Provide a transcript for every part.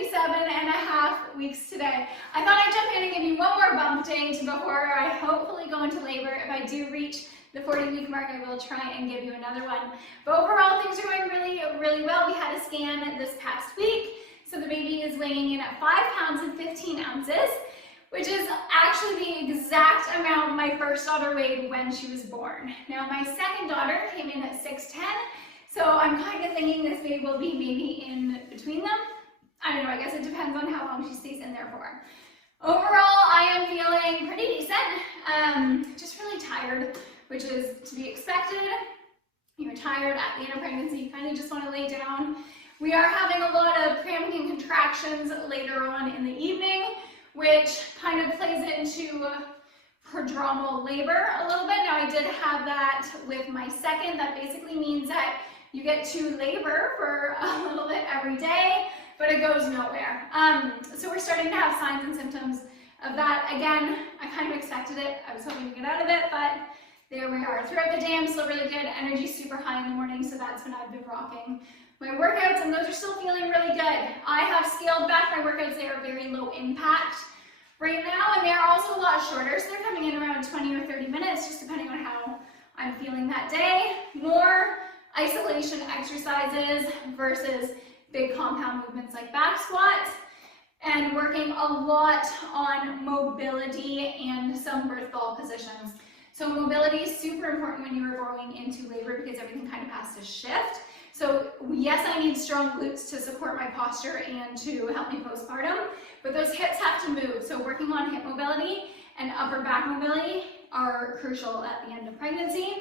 37.5 weeks today. I thought I'd jump in and give you one more bump date before I hopefully go into labor. If I do reach the 40-week mark, I will try and give you another one. But overall, things are going really, really well. We had a scan this past week. So the baby is weighing in at 5 pounds and 15 ounces, which is actually the exact amount my first daughter weighed when she was born. Now my second daughter came in at 6'10", so I'm kind of thinking this baby will be maybe in between them. I don't know, I guess it depends on how long she stays in there for. Overall, I am feeling pretty decent, just really tired, which is to be expected. You're tired at the end of pregnancy, you kind of just want to lay down. We are having a lot of cramping and contractions later on in the evening, which kind of plays into prodromal labor a little bit. Now I did have that with my second. That basically means that you get to labor for a little bit every day, but it goes nowhere. So we're starting to have signs and symptoms of that. Again, I kind of expected it. I was hoping to get out of it, but there we are. Throughout the day, I'm still really good. Energy super high in the morning, so that's when I've been rocking my workouts, and those are still feeling really good. I have scaled back my workouts. They are very low impact right now, and they're also a lot shorter, so they're coming in around 20 or 30 minutes, just depending on how I'm feeling that day. More isolation exercises versus big compound movements like back squats, and working a lot on mobility and some birth ball positions. So mobility is super important when you are going into labor because everything kind of has to shift. So yes, I need strong glutes to support my posture and to help me postpartum, but those hips have to move. So working on hip mobility and upper back mobility are crucial at the end of pregnancy.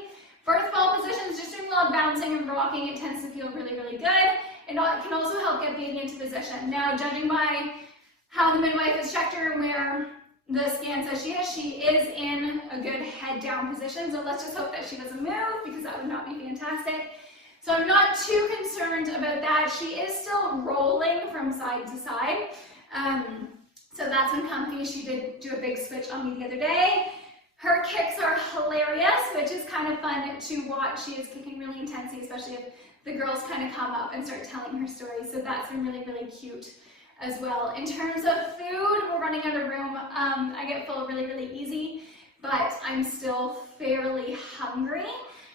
Birth ball positions, just doing a lot of bouncing and rocking, it tends to feel really, really good. And it can also help get baby into position. Now, judging by how the midwife has checked her and where the scan says she is in a good head down position. So let's just hope that she doesn't move, because that would not be fantastic. So I'm not too concerned about that. She is still rolling from side to side. So that's uncomfy. She did do a big switch on me the other day. Her kicks are hilarious, which is kind of fun to watch. She is kicking really intensely, especially if the girls kind of come up and start telling her stories. So that's been really, really cute as well. In terms of food, we're running out of room. I get full really, really easy, but I'm still fairly hungry.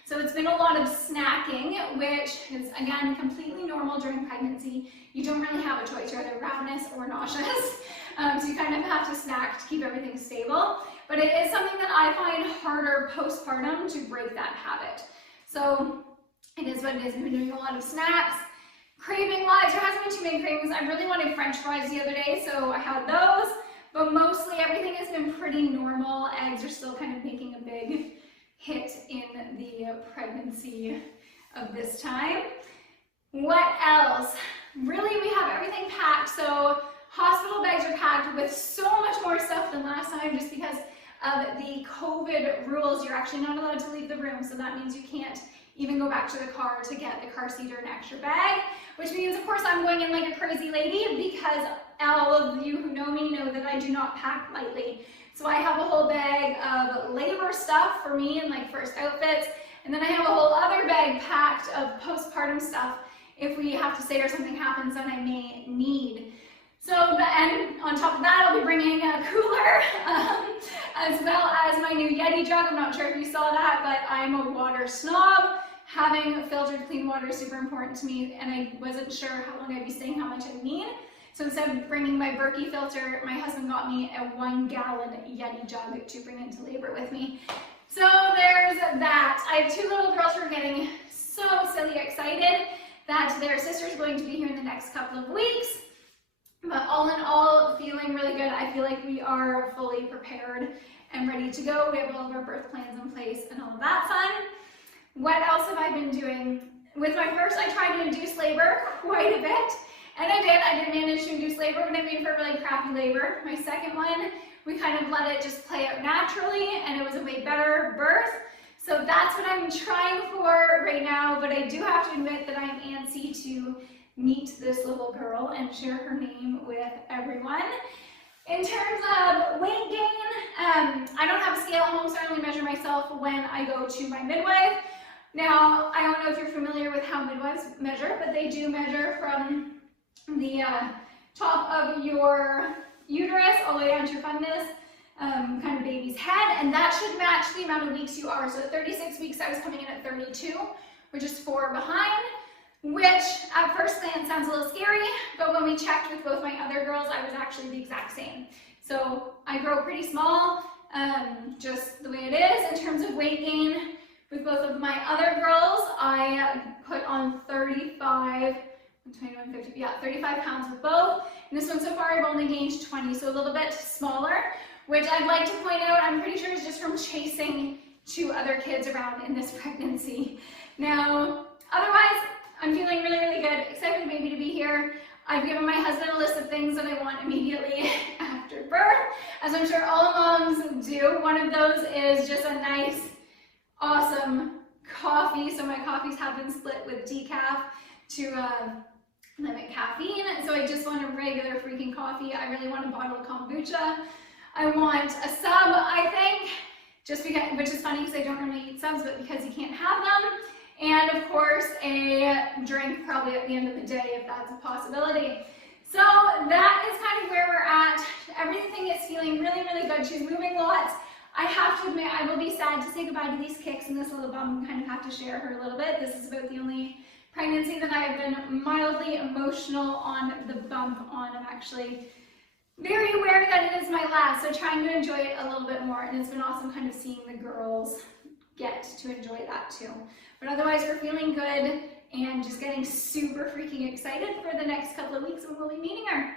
So it's been a lot of snacking, which is, again, completely normal during pregnancy. You don't really have a choice. You're either ravenous or nauseous. So you kind of have to snack to keep everything stable. But it is something that I find harder postpartum to break that habit. So it is what it is. I've been doing a lot of snacks. Craving-wise, there hasn't been too many cravings. I really wanted French fries the other day, so I had those. But mostly everything has been pretty normal. Eggs are still kind of making a big hit in the pregnancy of this time. What else? Really, we have everything packed. So hospital bags are packed with so much more stuff than last time, just because of the COVID rules. You're actually not allowed to leave the room, so that means you can't even go back to the car to get the car seat or an extra bag, which means, of course, I'm going in like a crazy lady, because all of you who know me know that I do not pack lightly. So I have a whole bag of labor stuff for me and like first outfits, and then I have a whole other bag packed of postpartum stuff if we have to stay or something happens that I may need. So, and on top of that, I'll be bringing a cooler, as well as my new Yeti jug. I'm not sure if you saw that, but I'm a water snob. Having filtered clean water is super important to me, and I wasn't sure how long I'd be staying, how much I'd need. So instead of bringing my Berkey filter, my husband got me a 1-gallon Yeti jug to bring into labor with me. So there's that. I have 2 little girls who are getting so silly excited that their sister's going to be here in the next couple of weeks. But all in all, feeling really good. I feel like we are fully prepared and ready to go. We have all of our birth plans in place and all of that fun. What else have I been doing? With my first, I tried to induce labor quite a bit. And I did manage to induce labor, but I made for really crappy labor. My second one, we kind of let it just play out naturally, and it was a way better birth. So that's what I'm trying for right now, but I do have to admit that I'm antsy to meet this little girl and share her name with everyone. In terms of weight gain, I don't have a scale at home, so I only measure myself when I go to my midwife. Now, I don't know if you're familiar with how midwives measure, but they do measure from the top of your uterus all the way down to your fundus, kind of baby's head, and that should match the amount of weeks you are. So at 36 weeks, I was coming in at 32, which is 4 behind, which at first glance sounds a little scary, but when we checked with both my other girls, I was actually the exact same. So I grow pretty small, just the way it is. In terms of weight gain, with both of my other girls, I put on 35 pounds with both. And this one so far, I've only gained 20, so a little bit smaller, which I'd like to point out, I'm pretty sure is just from chasing 2 other kids around in this pregnancy. Now, otherwise, I'm feeling really, really good. Excited for the baby to be here. I've given my husband a list of things that I want immediately after birth, as I'm sure all moms do. One of those is just a nice, awesome coffee. So my coffees have been split with decaf to limit caffeine. So I just want a regular freaking coffee. I really want a bottle of kombucha. I want a sub, I think, just because, which is funny because I don't normally eat subs, but because you can't have them. And of course, a drink probably at the end of the day, if that's a possibility. So that is kind of where we're at. Everything is feeling really, really good. She's moving lots. I have to admit, I will be sad to say goodbye to these kicks and this little bum. Kind of have to share her a little bit. This is about the only pregnancy that I have been mildly emotional on the bump on. I'm actually very aware that it is my last, so trying to enjoy it a little bit more. And it's been awesome kind of seeing the girls get to enjoy that too. But otherwise, we're feeling good and just getting super freaking excited for the next couple of weeks when we'll be meeting her.